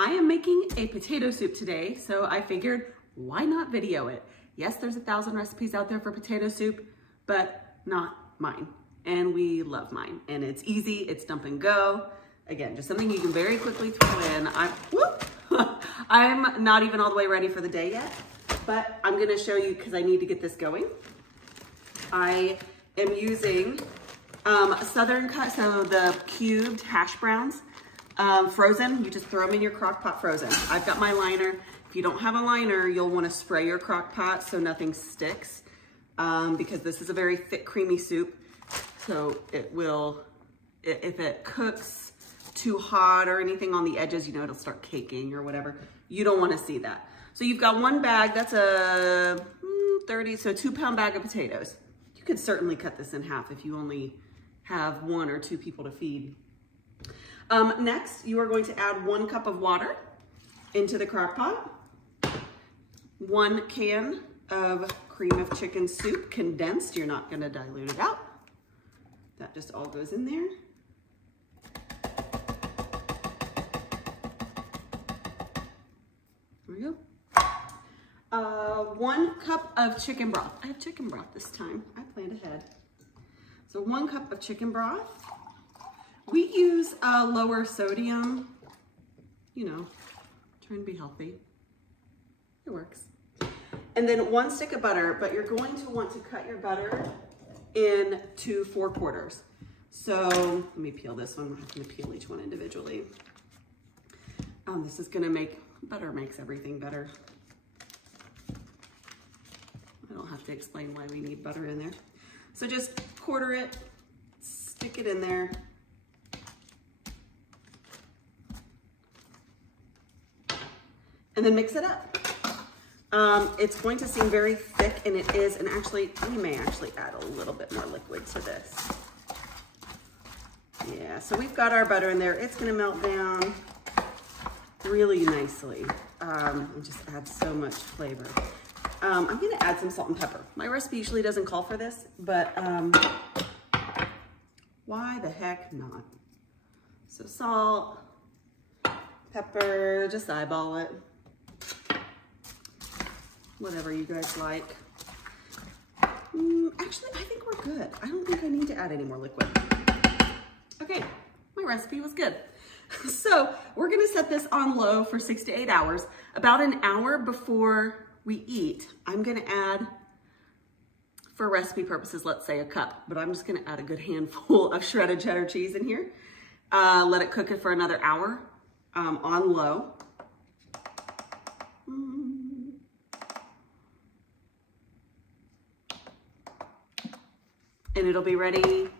I am making a potato soup today, so I figured why not video it? Yes, there's 1,000 recipes out there for potato soup, but not mine. And we love mine. And it's easy, it's dump and go. Again, just something you can very quickly throw in. I'm not even all the way ready for the day yet, but I'm gonna show you because I need to get this going. I am using Southern Cut, so the cubed hash browns. Frozen, you just throw them in your crock pot frozen. I've got my liner. If you don't have a liner, you'll want to spray your crock pot so nothing sticks because this is a very thick, creamy soup. So it will, if it cooks too hot or anything on the edges, you know, it'll start caking or whatever. You don't want to see that. So you've got one bag, that's a 2-pound bag of potatoes. You could certainly cut this in half if you only have 1 or 2 people to feed. Next, you are going to add 1 cup of water into the crock pot, 1 can of cream of chicken soup, condensed. You're not going to dilute it out. That just all goes in there. There we go. 1 cup of chicken broth. I have chicken broth this time. I planned ahead. So 1 cup of chicken broth. We use lower sodium, you know, trying to be healthy. It works. And then 1 stick of butter, but you're going to want to cut your butter into 4 quarters. So let me peel this one. I'm going to peel each one individually. This is going to make, butter makes everything better. I don't have to explain why we need butter in there. So just quarter it, stick it in there. And then mix it up. It's going to seem very thick, and it is, and actually, we may actually add a little bit more liquid to this. Yeah, so we've got our butter in there. It's gonna melt down really nicely and just add so much flavor. I'm gonna add some salt and pepper. My recipe usually doesn't call for this, but why the heck not? So salt, pepper, just eyeball it. Whatever you guys like. Actually, I think we're good. I don't think I need to add any more liquid. Okay, my recipe was good. So we're gonna set this on low for 6 to 8 hours. About an hour before we eat, I'm gonna add, for recipe purposes, let's say a cup, but I'm just gonna add a good handful of shredded cheddar cheese in here. Let it cook it for another hour on low. And it'll be ready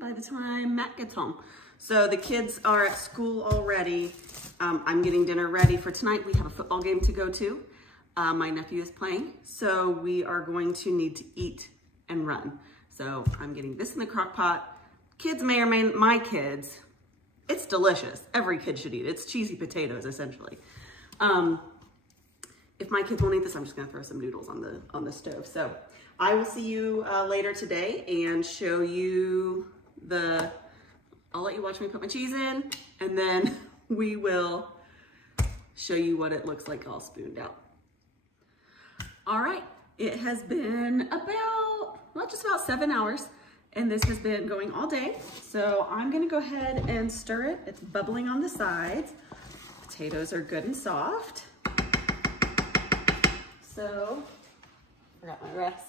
by the time Matt gets home. So the kids are at school already. I'm getting dinner ready for tonight. We have a football game to go to. My nephew is playing, so we are going to need to eat and run. So I'm getting this in the crock pot. Kids may or may, my kids, it's delicious. Every kid should eat it. It's cheesy potatoes, essentially. If my kids won't eat this, I'm just gonna throw some noodles on the stove. So I will see you later today and show you I'll let you watch me put my cheese in, and then we will show you what it looks like all spooned out. All right, it has been just about 7 hours, and this has been going all day. So I'm gonna go ahead and stir it. It's bubbling on the sides. Potatoes are good and soft. So, forgot my rest.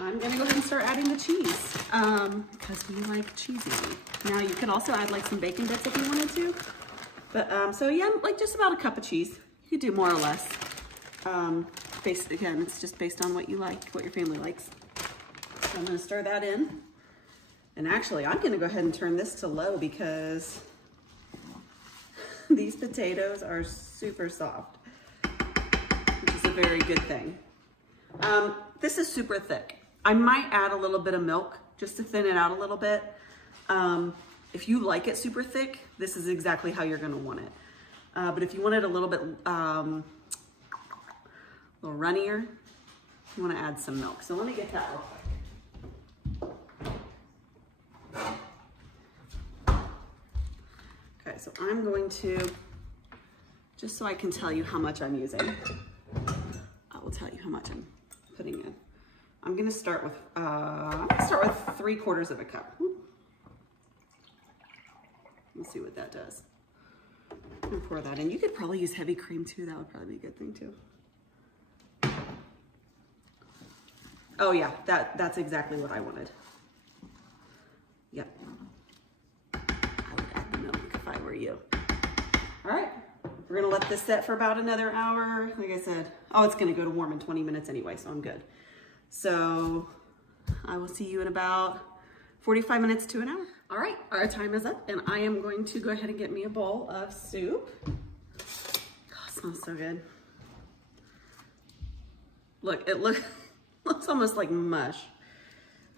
I'm gonna go ahead and start adding the cheese because we like cheesy. Now you could also add like some bacon bits if you wanted to. But so yeah, like just about a cup of cheese. You could do more or less. Again, it's just based on what you like, what your family likes. So I'm gonna stir that in. And actually, I'm gonna go ahead and turn this to low because these potatoes are super soft, which is a very good thing. This is super thick. I might add a little bit of milk just to thin it out a little bit. If you like it super thick, this is exactly how you're gonna want it. But if you want it a little bit runnier, you wanna add some milk. So let me get that real quick. Okay, so I'm going to, just so I can tell you how much I'm using, I will tell you how much I'm putting in. I'm gonna start with 3/4 of a cup. Let's see what that does. I'm gonna pour that in. You could probably use heavy cream too. That would probably be a good thing too. Oh yeah, that's exactly what I wanted. Yep. I would add the milk if I were you. All right, we're gonna let this set for about another hour. Like I said, oh, it's gonna go to warm in 20 minutes anyway, so I'm good. So I will see you in about 45 minutes to an hour. All right, our time is up and I am going to go ahead and get me a bowl of soup. Oh, it smells so good. Look, it looks almost like mush.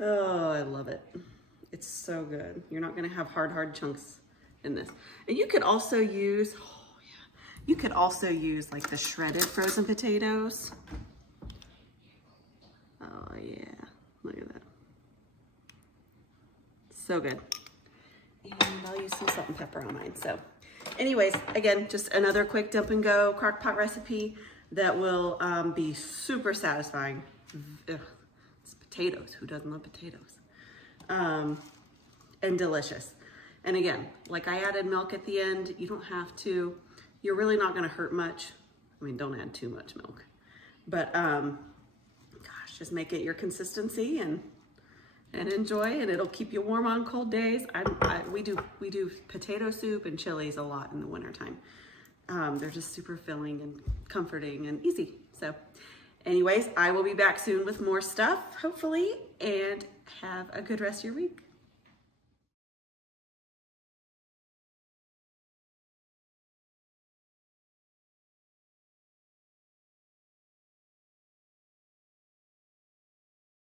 Oh, I love it. It's so good. You're not gonna have hard chunks in this. And you could also use, oh yeah, you could also use like the shredded frozen potatoes. Oh yeah, look at that. So good. And I'll use some salt and pepper on mine. So anyways, again, just another quick dump and go crock pot recipe that will be super satisfying. Ugh, it's potatoes, who doesn't love potatoes? And delicious. And again, like I added milk at the end, you don't have to, you're really not gonna hurt much. I mean, don't add too much milk, but gosh, just make it your consistency and enjoy, and it'll keep you warm on cold days. We do potato soup and chilies a lot in the wintertime. They're just super filling and comforting and easy. So anyways, I will be back soon with more stuff, hopefully, and have a good rest of your week.